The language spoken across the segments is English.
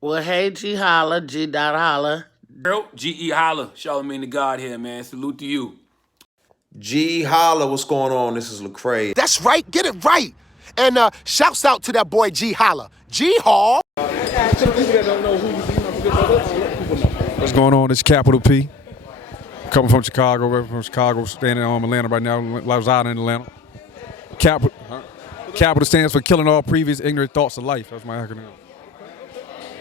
Well, hey, Ge Holla, G dot Holla. Girl, Ge Holla, Charlamagne the God here, man. Salute to you. Ge Holla, what's going on? This is Lecrae. That's right, get it right. And shouts out to that boy Ge Holla. G-Haul. What's going on? It's Capital P. Coming from Chicago, staying in Atlanta right now. Lives out in Atlanta. Capital stands for killing all previous ignorant thoughts of life. That's my acronym.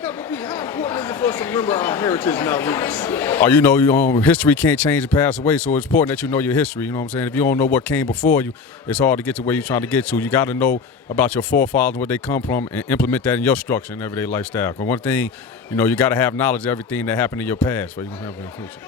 Capital P, how important is it for us to remember our heritage and our roots? Oh, you know, history can't change and pass away, so it's important that you know your history. You know what I'm saying? If you don't know what came before you, it's hard to get to where you're trying to get to. You got to know about your forefathers and where they come from and implement that in your structure and everyday lifestyle. Because one thing, you got to have knowledge of everything that happened in your past so you can have it in the future.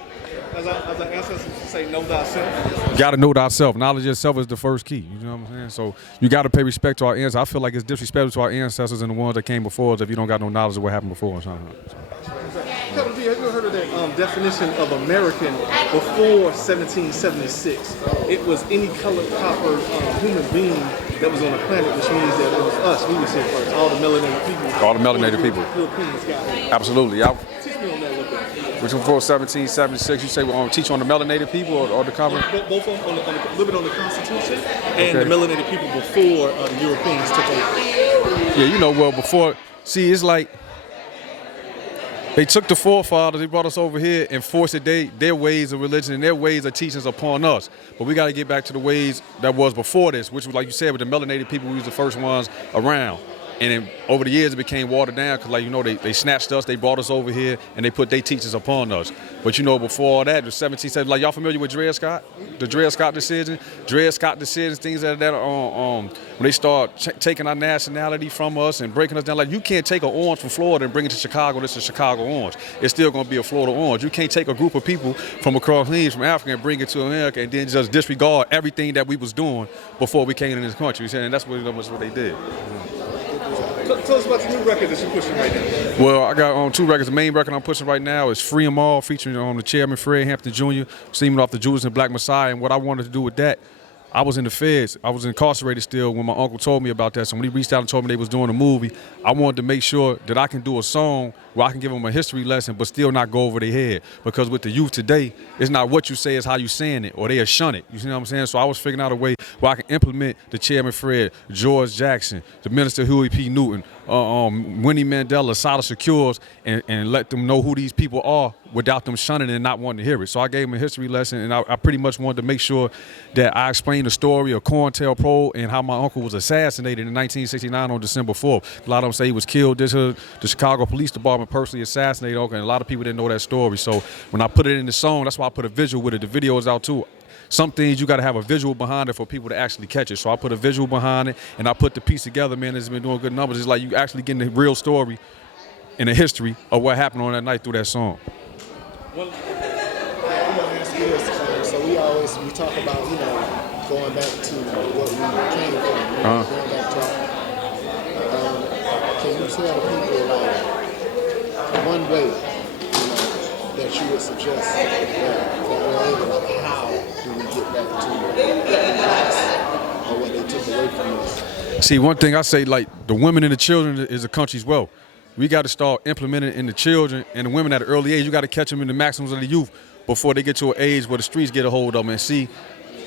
As our ancestors say, know thyself. You got to know thyself. Knowledge of yourself is the first key. You know what I'm saying? So you got to pay respect to our ancestors. I feel like it's disrespectful to our ancestors and the ones that came before us if you don't got no knowledge of what happened before us. Capital P, have you ever heard of that definition of American before 1776? It was any colored, copper human being that was on the planet, which means that it was us. We was here first. All the melanated people. All the melanated people. Philippines got it. Absolutely. Teach me on that a little bit. Which was before 1776, you say we're going to teach on the melanated people or the common? Both of them, a little bit on the Constitution and the melanated people before the Europeans took over. Yeah, before, see, it's like they took the forefathers, they brought us over here and forced their ways of religion and their ways of teachings upon us. But we got to get back to the ways that was before this, which was, like you said, with the melanated people, we was the first ones around. And then over the years, it became watered down because, they snatched us, they brought us over here, and they put their teachings upon us. But, before all that, the 1770s, y'all familiar with Dred Scott? The Dred Scott decision? Dred Scott decisions, things like that, when they start taking our nationality from us and breaking us down. Like, you can't take an orange from Florida and bring it to Chicago, this is Chicago orange. It's still going to be a Florida orange. You can't take a group of people from across the from Africa and bring it to America and then just disregard everything that we was doing before we came in this country. And that's what they did. Tell us about the new record that you're pushing right now. Well, I got two records. The main record I'm pushing right now is Free 'Em All, featuring the chairman Fred Hampton Jr., steaming off the Judas and Black Messiah. And what I wanted to do with that, I was in the feds. I was incarcerated still when my uncle told me about that. So when he reached out and told me they was doing a movie, I wanted to make sure that I can do a song where I can give them a history lesson but still not go over their head. Because with the youth today, it's not what you say, it's how you saying it, or they'll shun it. You see what I'm saying? So I was figuring out a way where I can implement the Chairman Fred, George Jackson, the Minister Huey P. Newton, Winnie Mandela, Sada Secures, and let them know who these people are without them shunning and not wanting to hear it. So I gave them a history lesson, and I pretty much wanted to make sure that I explained the story of COINTELPRO and how my uncle was assassinated in 1969 on December 4th. A lot of them say he was killed. The Chicago Police Department personally assassinated Uncle, and a lot of people didn't know that story. So when I put it in the song, that's why I put a visual with it. The video is out too. Some things you got to have a visual behind it for people to actually catch it. So I put a visual behind it, and I put the piece together, man. It's been doing good numbers. It's like you actually getting the real story and the history of what happened on that night through that song. Well, I'm gonna ask you this. So we talk about going back to what we came from, going back to. Can you tell the people one way that you would suggest that we're able to how do we get back to the past or what they took away from us? See, one thing I say, the women and the children is the country's wealth. We got to start implementing in the children and the women at an early age. You got to catch them in the maxims of the youth before they get to an age where the streets get a hold of them. And see,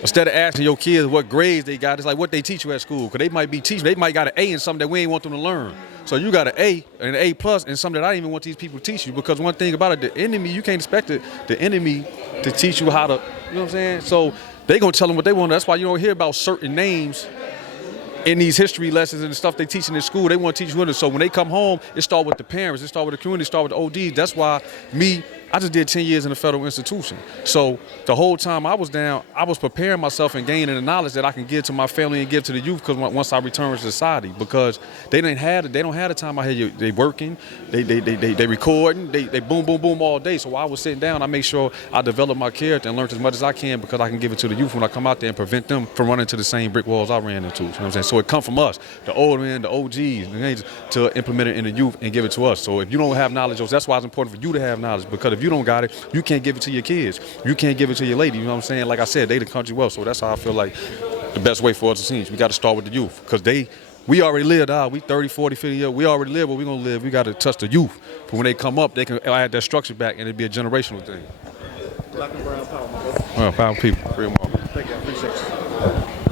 instead of asking your kids what grades they got, it's like what they teach you at school. Because they might be teaching, they might got an A in something that we ain't want them to learn. So you got an A and an A plus in something that I didn't even want these people to teach you. Because one thing about it, the enemy, you can't expect the enemy to teach you how to, you know what I'm saying? So they going to tell them what they want. That's why you don't hear about certain names in these history lessons and the stuff they teaching in school. They want to teach you. So when they come home, it start with the parents, it start with the community, it start with the ODs. That's why I just did 10 years in a federal institution. So the whole time I was down, I was preparing myself and gaining the knowledge that I can give to my family and give to the youth because once I return to society, because they don't have the time out here. They working, they recording, they boom, boom, boom all day. So while I was sitting down, I make sure I develop my character and learn as much as I can because I can give it to the youth when I come out there and prevent them from running into the same brick walls I ran into. You know what I'm saying? So it come from us, the old men, the OGs, to implement it in the youth and give it to us. So if you don't have knowledge, that's why it's important for you to have knowledge, because if you don't got it, you can't give it to your kids. You can't give it to your lady. You know what I'm saying? Like I said, they the country wealth. So that's how I feel like the best way for us to change. We got to start with the youth because they we already lived out. We 30, 40, 50 years. We already live what we going to live. We got to touch the youth. But when they come up, they can add that structure back, and it'll be a generational thing. Black and brown power, my brother. Power people. Real more. Thank you. I appreciate you.